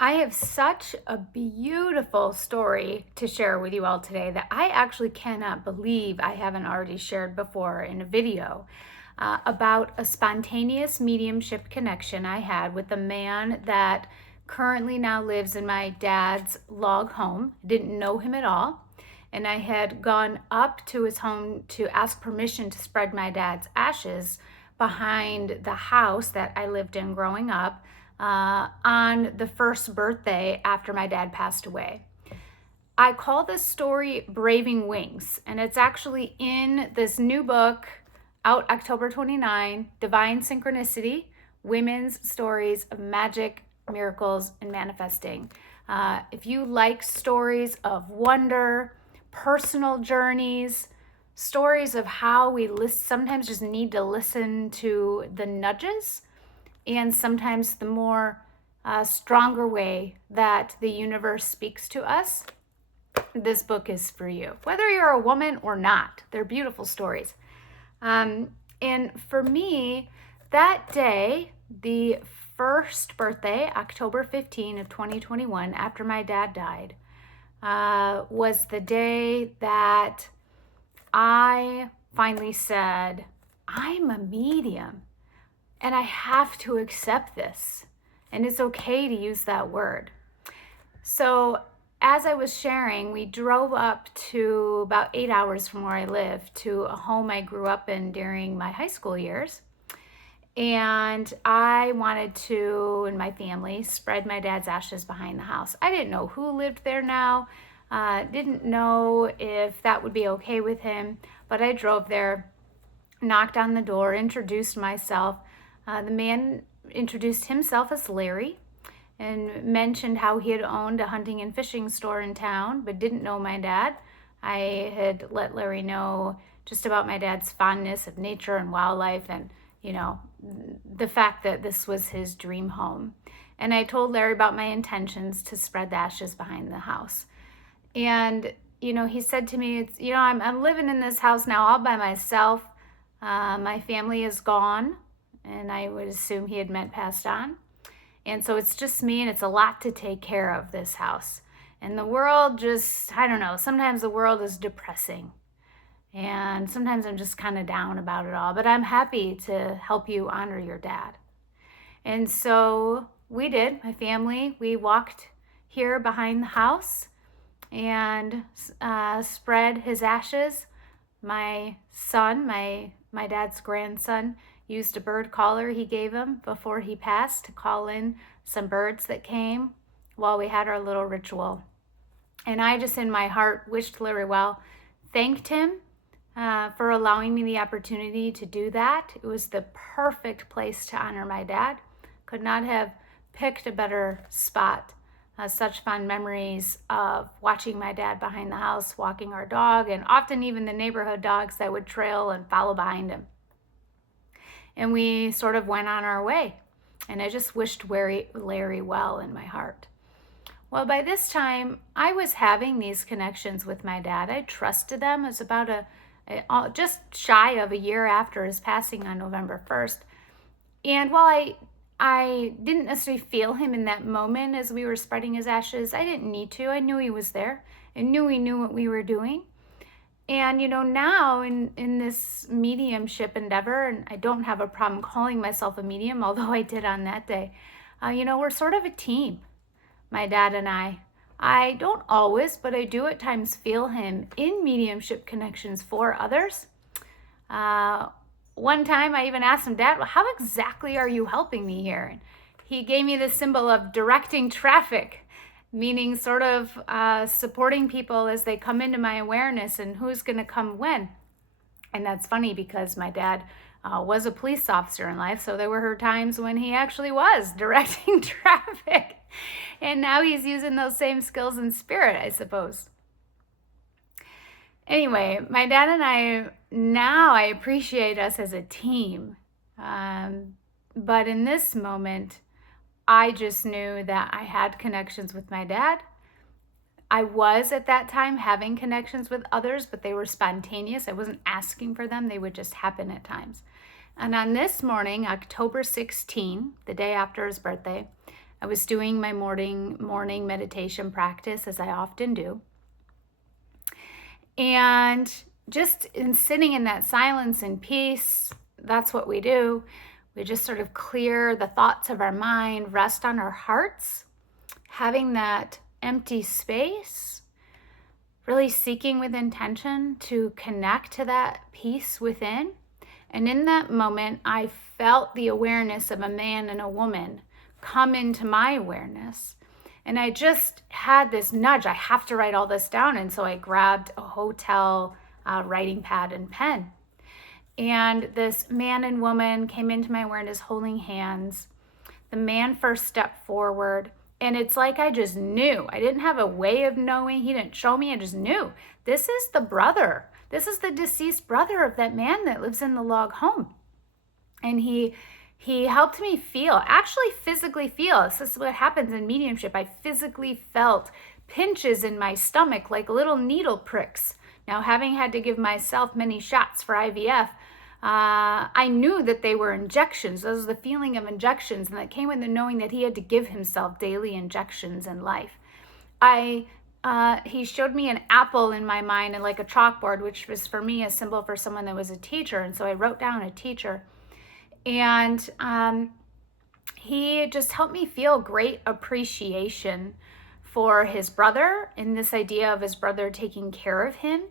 I have such a beautiful story to share with you all today that I actually cannot believe I haven't already shared before in a video about a spontaneous mediumship connection I had with a man that currently now lives in my dad's log home. Didn't know him at all. And I had gone up to his home to ask permission to spread my dad's ashes behind the house that I lived in growing up on the first birthday after my dad passed away. I call this story Braving Wings, and it's actually in this new book out October 29, Divine Synchronicity, Women's Stories of Magic, Miracles, and Manifesting. If you like stories of wonder, personal journeys, stories of how we sometimes just need to listen to the nudges and sometimes the more stronger way that the universe speaks to us, this book is for you. Whether you're a woman or not, they're beautiful stories. And for me, that day, the first birthday, October 15 of 2021, after my dad died, was the day that I finally said, I'm a medium. And I have to accept this. And it's okay to use that word. So, as I was sharing, we drove up to about 8 hours from where I live to a home I grew up in during my high school years. And I wanted to, and my family, spread my dad's ashes behind the house. I didn't know who lived there now, didn't know if that would be okay with him, but I drove there, knocked on the door, introduced myself. The man introduced himself as Larry and mentioned how he had owned a hunting and fishing store in town, but didn't know my dad. I had let Larry know just about my dad's fondness of nature and wildlife and, the fact that this was his dream home. And I told Larry about my intentions to spread the ashes behind the house. And, he said to me, I'm living in this house now all by myself. My family is gone. And I would assume he had meant passed on. And so it's just me, and it's a lot to take care of, this house. And the world just, I don't know, sometimes the world is depressing. And sometimes I'm just kind of down about it all. But I'm happy to help you honor your dad. And so we did, my family. We walked here behind the house and spread his ashes. My son, my dad's grandson, used a bird caller he gave him before he passed to call in some birds that came while we had our little ritual. And I just in my heart wished Larry well, thanked him for allowing me the opportunity to do that. It was the perfect place to honor my dad. Could not have picked a better spot. Such fond memories of watching my dad behind the house, walking our dog, and often even the neighborhood dogs that would trail and follow behind him. And we sort of went on our way. And I just wished Larry well in my heart. Well, by this time, I was having these connections with my dad. I trusted them. It was about just shy of a year after his passing on November 1st. And while I didn't necessarily feel him in that moment as we were spreading his ashes, I didn't need to. I knew he was there. I knew he knew what we were doing. And, now in this mediumship endeavor, and I don't have a problem calling myself a medium, although I did on that day, we're sort of a team, my dad and I. I don't always, but I do at times feel him in mediumship connections for others. One time I even asked him, Dad, well, how exactly are you helping me here? And he gave me the symbol of directing traffic, meaning sort of supporting people as they come into my awareness and who's going to come when. And that's funny because my dad was a police officer in life, so there were times when he actually was directing traffic. And now he's using those same skills in spirit, I suppose. Anyway, my dad and I appreciate us as a team. But in this moment, I just knew that I had connections with my dad. I was at that time having connections with others, but they were spontaneous. I wasn't asking for them. They would just happen at times. And on this morning, October 16, the day after his birthday, I was doing my morning meditation practice, as I often do. And just in sitting in that silence and peace, that's what we do. We just sort of clear the thoughts of our mind, rest on our hearts, having that empty space, really seeking with intention to connect to that peace within. And in that moment, I felt the awareness of a man and a woman come into my awareness. And I just had this nudge, I have to write all this down. And so I grabbed a hotel writing pad and pen. And this man and woman came into my awareness holding hands. The man first stepped forward. And it's like I just knew. I didn't have a way of knowing. He didn't show me. I just knew. This is the brother. This is the deceased brother of that man that lives in the log home. And he helped me feel, actually physically feel. This is what happens in mediumship. I physically felt pinches in my stomach like little needle pricks. Now, having had to give myself many shots for IVF, I knew that they were injections. Those was the feeling of injections, and that came with the knowing that he had to give himself daily injections in life. He showed me an apple in my mind and like a chalkboard, which was for me a symbol for someone that was a teacher. And so I wrote down a teacher. And he just helped me feel great appreciation for his brother and this idea of his brother taking care of him.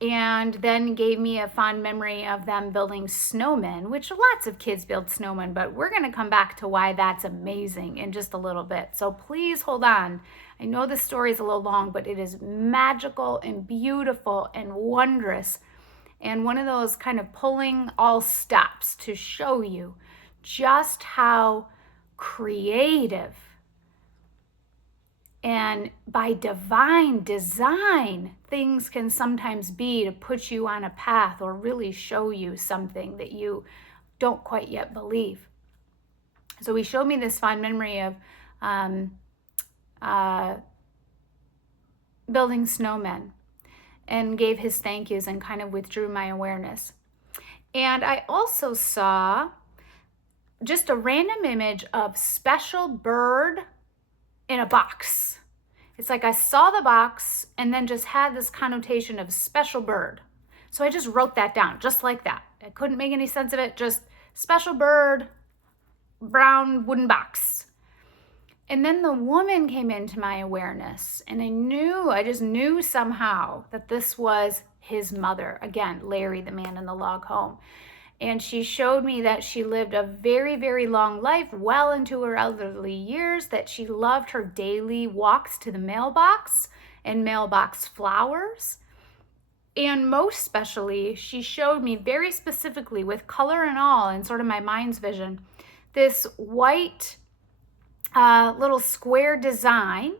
And then gave me a fond memory of them building snowmen, which lots of kids build snowmen, but we're going to come back to why that's amazing in just a little bit. So please hold on. I know this story is a little long, but it is magical and beautiful and wondrous. And one of those kind of pulling all stops to show you just how creative and by divine design things can sometimes be to put you on a path or really show you something that you don't quite yet believe. So he showed me this fond memory of building snowmen and gave his thank yous and kind of withdrew my awareness. And I also saw just a random image of special bird in a box. It's like I saw the box and then just had this connotation of special bird. So I just wrote that down just like that. I couldn't make any sense of it, just special bird, brown wooden box. And then the woman came into my awareness, and I just knew somehow that this was his mother. Again, Larry, the man in the log home. And she showed me that she lived a very, very long life, well into her elderly years, that she loved her daily walks to the mailbox and mailbox flowers. And most especially, she showed me very specifically with color and all, and sort of my mind's vision, this white little square design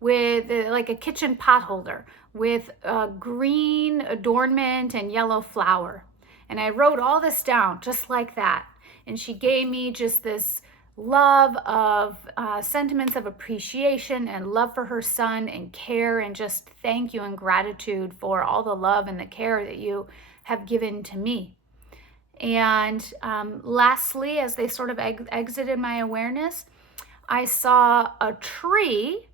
with like a kitchen pot holder with a green adornment and yellow flower. And I wrote all this down just like that. And she gave me just this love of sentiments of appreciation and love for her son and care and just thank you and gratitude for all the love and the care that you have given to me. And lastly, as they sort of exited my awareness, I saw a tree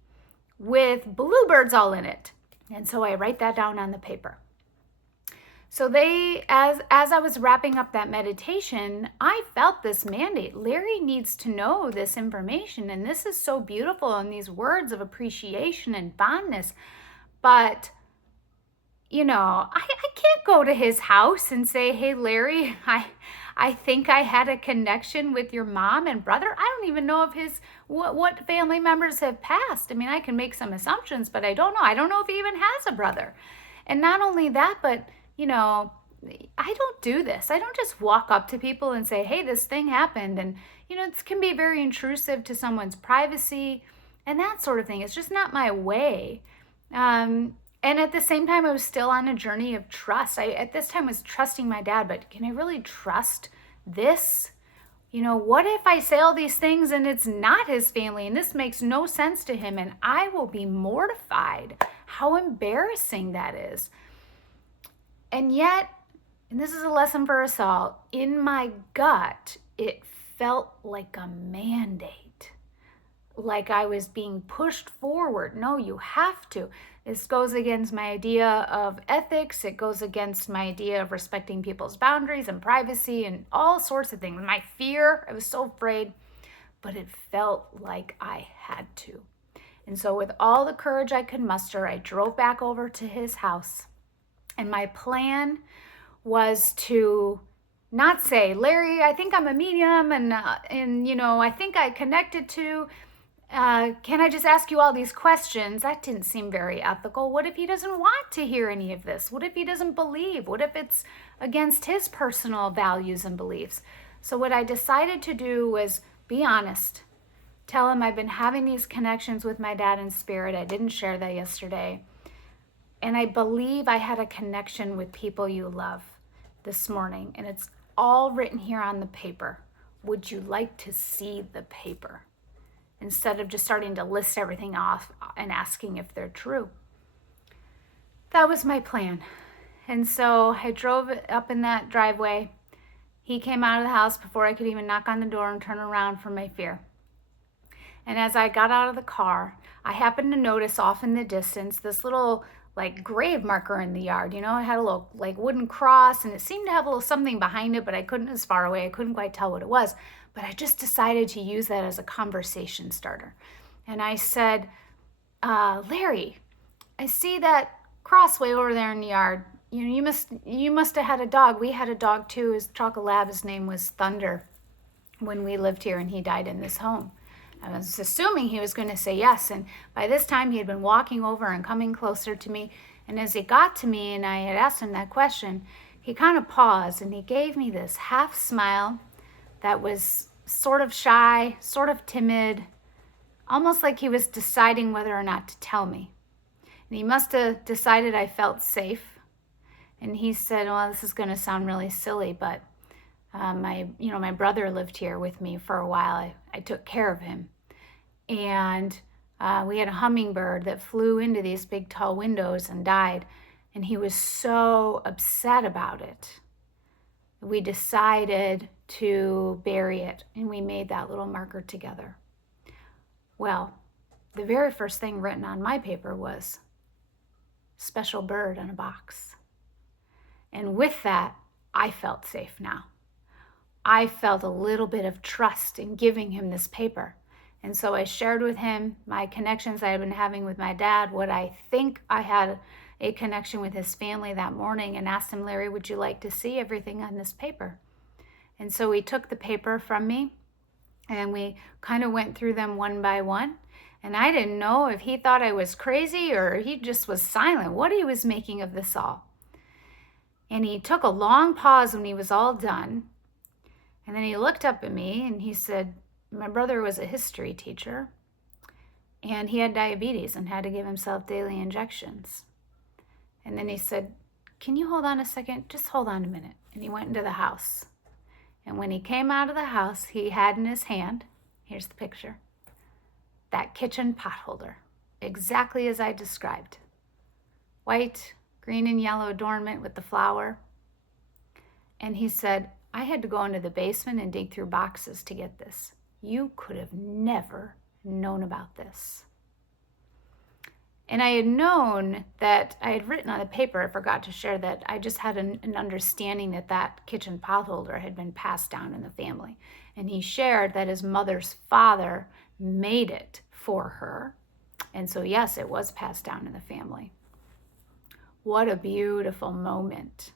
with bluebirds all in it. And so I write that down on the paper. So as I was wrapping up that meditation, I felt this mandate. Larry needs to know this information, and this is so beautiful, and these words of appreciation and fondness. But, I can't go to his house and say, hey, Larry, I think I had a connection with your mom and brother. I don't even know if what family members have passed. I mean, I can make some assumptions, but I don't know. I don't know if he even has a brother. And not only that, but I don't do this. I don't just walk up to people and say, hey, this thing happened. And, this can be very intrusive to someone's privacy and that sort of thing. It's just not my way. And at the same time, I was still on a journey of trust. I, at this time, was trusting my dad, but can I really trust this? What if I say all these things and it's not his family and this makes no sense to him and I will be mortified? How embarrassing that is. And yet, and this is a lesson for us all, in my gut, it felt like a mandate. like I was being pushed forward. No, you have to. This goes against my idea of ethics. It goes against my idea of respecting people's boundaries and privacy and all sorts of things. My fear, I was so afraid, but it felt like I had to. And so, with all the courage I could muster, I drove back over to his house. And my plan was to not say, Larry, I think I'm a medium, and I think I connected to. Can I just ask you all these questions? That didn't seem very ethical. What if he doesn't want to hear any of this? What if he doesn't believe? What if it's against his personal values and beliefs? So, what I decided to do was be honest. Tell him I've been having these connections with my dad in spirit. I didn't share that yesterday. And I believe I had a connection with people you love this morning. And it's all written here on the paper. Would you like to see the paper? Instead of just starting to list everything off and asking if they're true. That was my plan. And so I drove up in that driveway. He came out of the house before I could even knock on the door and turn around from my fear. And as I got out of the car, I happened to notice off in the distance this little grave marker in the yard. It had a little wooden cross, and it seemed to have a little something behind it, but it was far away. I couldn't quite tell what it was. But I just decided to use that as a conversation starter. And I said, Larry, I see that cross way over there in the yard. You must have had a dog. We had a dog too. His chocolate lab. His name was Thunder when we lived here, and he died in this home. I was assuming he was going to say yes. And by this time, he had been walking over and coming closer to me. And as he got to me and I had asked him that question, he kind of paused and he gave me this half smile that was sort of shy, sort of timid, almost like he was deciding whether or not to tell me. And he must have decided I felt safe. And he said, well, this is going to sound really silly, but my brother lived here with me for a while. I took care of him. And we had a hummingbird that flew into these big tall windows and died. And he was so upset about it. We decided to bury it, and we made that little marker together. Well, the very first thing written on my paper was special bird in a box. And with that, I felt safe now. I felt a little bit of trust in giving him this paper. And so I shared with him my connections I had been having with my dad, what I think I had a connection with his family that morning, and asked him, Larry, would you like to see everything on this paper? And so he took the paper from me and we kind of went through them one by one. And I didn't know if he thought I was crazy or he just was silent, what he was making of this all. And he took a long pause when he was all done. And then he looked up at me and he said, my brother was a history teacher and he had diabetes and had to give himself daily injections. And then he said, can you hold on a second? Just hold on a minute. And he went into the house. And when he came out of the house, he had in his hand, here's the picture, that kitchen pot holder, exactly as I described. White, green, and yellow adornment with the flower. And he said, I had to go into the basement and dig through boxes to get this. You could have never known about this. And I had known that I had written on the paper, I forgot to share that, I just had an understanding that that kitchen pot holder had been passed down in the family. And he shared that his mother's father made it for her. And so, yes, it was passed down in the family. What a beautiful moment.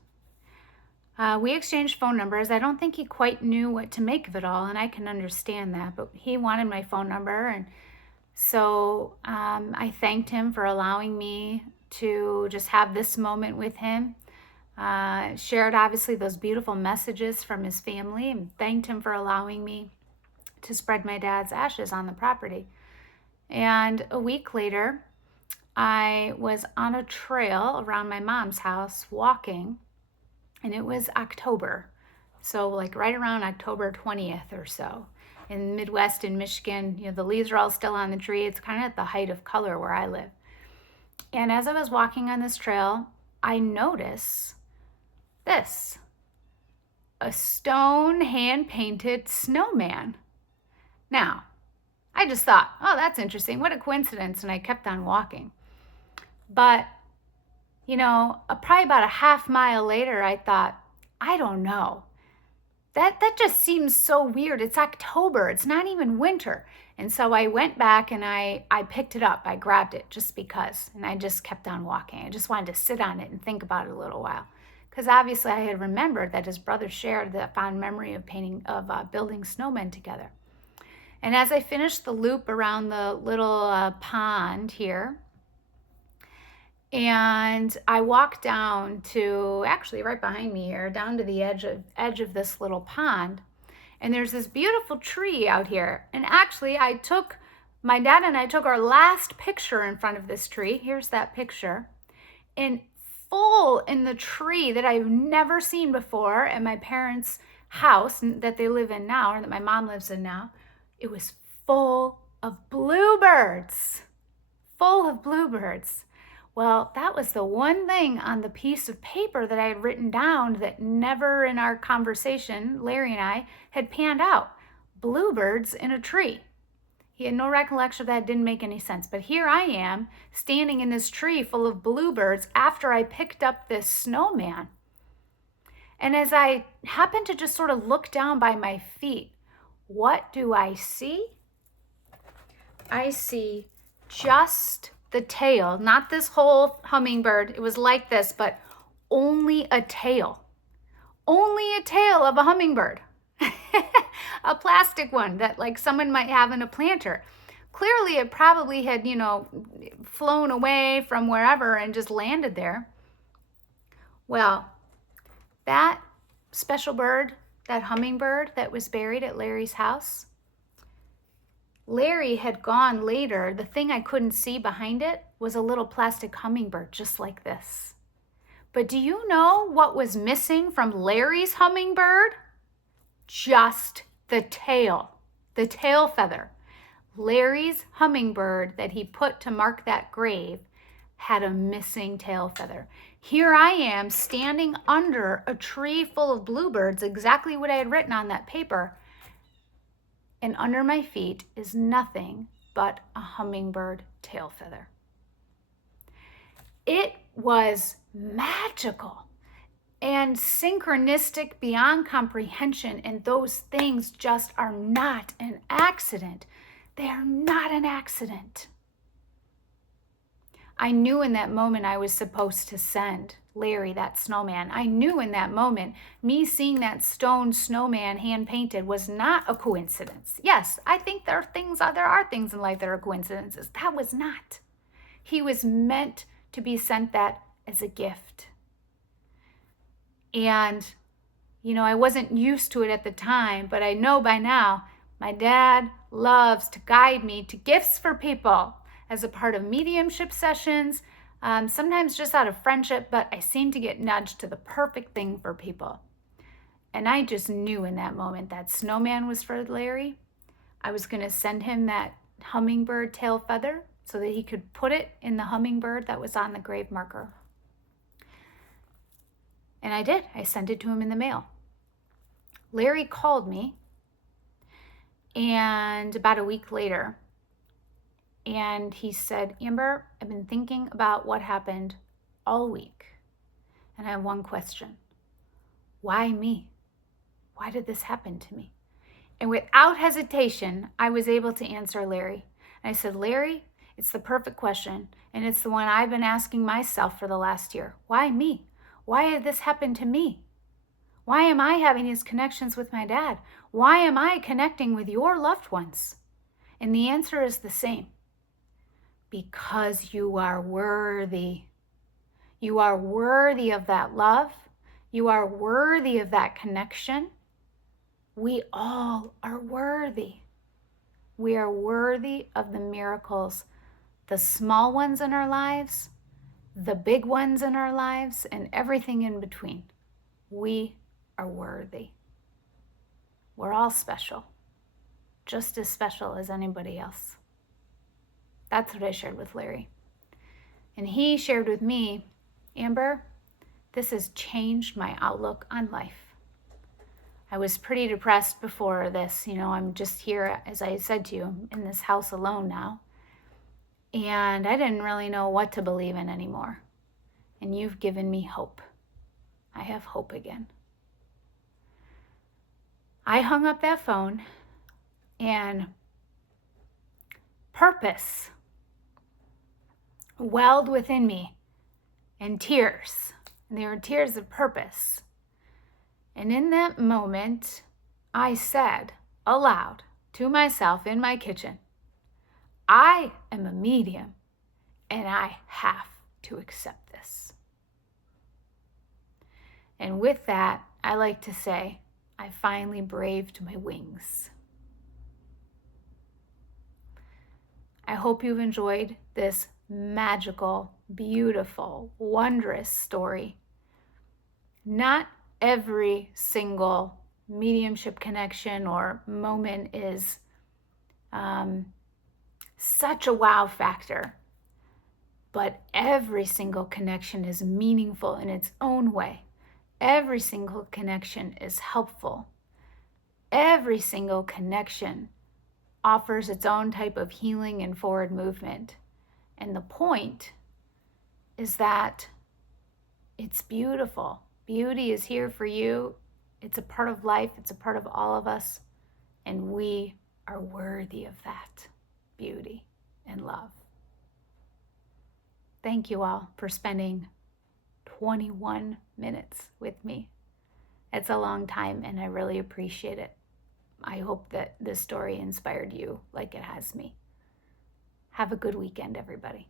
We exchanged phone numbers. I don't think he quite knew what to make of it all, and I can understand that, but he wanted my phone number, and so I thanked him for allowing me to just have this moment with him. Shared, obviously, those beautiful messages from his family, and thanked him for allowing me to spread my dad's ashes on the property. And a week later, I was on a trail around my mom's house walking, and it was October, so right around October 20th or so. In the Midwest in Michigan, the leaves are all still on the tree. It's kind of at the height of color where I live. And as I was walking on this trail, I notice this, a stone hand-painted snowman. Now, I just thought, oh, that's interesting. What a coincidence. And I kept on walking. But, probably about a half mile later, I thought, I don't know. That just seems so weird. It's October. It's not even winter. And so I went back and I picked it up. I grabbed it just because. And I just kept on walking. I just wanted to sit on it and think about it a little while. Because obviously I had remembered that his brother shared that fond memory of building snowmen together. And as I finished the loop around the little pond here, and I walked down to, actually right behind me here, down to the edge of this little pond. And there's this beautiful tree out here. And actually my dad and I took our last picture in front of this tree. Here's that picture. And full in the tree that I've never seen before at my parents' house that they live in now, or that my mom lives in now, it was full of bluebirds. Full of bluebirds. Well, that was the one thing on the piece of paper that I had written down that never in our conversation, Larry and I, had panned out. Bluebirds in a tree. He had no recollection of that. It didn't make any sense. But here I am, standing in this tree full of bluebirds after I picked up this snowman. And as I happened to just sort of look down by my feet, what do I see? I see just the tail, not this whole hummingbird. It was like this, but only a tail. Only a tail of a hummingbird. A plastic one that like someone might have in a planter. Clearly it probably had, flown away from wherever and just landed there. Well, that special bird, that hummingbird that was buried at Larry's house, Larry had gone later. The thing I couldn't see behind it was a little plastic hummingbird just like this. But do you know what was missing from Larry's hummingbird? Just the tail feather. Larry's hummingbird that he put to mark that grave had a missing tail feather. Here I am standing under a tree full of bluebirds, exactly what I had written on that paper. And under my feet is nothing but a hummingbird tail feather. It was magical and synchronistic beyond comprehension, and those things just are not an accident. They are not an accident. I knew in that moment I was supposed to send Larry that snowman. I knew in that moment me seeing that stone snowman hand painted was not a coincidence. Yes, I think there are things in life that are coincidences. That was not. He was meant to be sent that as a gift. And, I wasn't used to it at the time, but I know by now my dad loves to guide me to gifts for people as a part of mediumship sessions, sometimes just out of friendship, but I seem to get nudged to the perfect thing for people. And I just knew in that moment that snowman was for Larry. I was going to send him that hummingbird tail feather so that he could put it in the hummingbird that was on the grave marker. And I did. I sent it to him in the mail. Larry called me, and about a week later, and he said, Amber, I've been thinking about what happened all week, and I have one question. Why me? Why did this happen to me? And without hesitation, I was able to answer Larry. And I said, Larry, it's the perfect question, and it's the one I've been asking myself for the last year. Why me? Why did this happen to me? Why am I having these connections with my dad? Why am I connecting with your loved ones? And the answer is the same. Because you are worthy. You are worthy of that love. You are worthy of that connection. We all are worthy. We are worthy of the miracles, the small ones in our lives, the big ones in our lives, and everything in between. We are worthy. We're all special, just as special as anybody else. That's what I shared with Larry. And he shared with me, Amber, this has changed my outlook on life. I was pretty depressed before this. I'm just here, as I said to you, in this house alone now. And I didn't really know what to believe in anymore. And you've given me hope. I have hope again. I hung up that phone, and purpose welled within me, and tears. And they were tears of purpose. And in that moment, I said aloud to myself in my kitchen, I am a medium, and I have to accept this. And with that, I like to say, I finally braved my wings. I hope you've enjoyed this magical, beautiful, wondrous story. Not every single mediumship connection or moment is such a wow factor, but every single connection is meaningful in its own way. Every single connection is helpful. Every single connection offers its own type of healing and forward movement. And the point is that it's beautiful. Beauty is here for you. It's a part of life. It's a part of all of us. And we are worthy of that beauty and love. Thank you all for spending 21 minutes with me. It's a long time, and I really appreciate it. I hope that this story inspired you like it has me. Have a good weekend, everybody.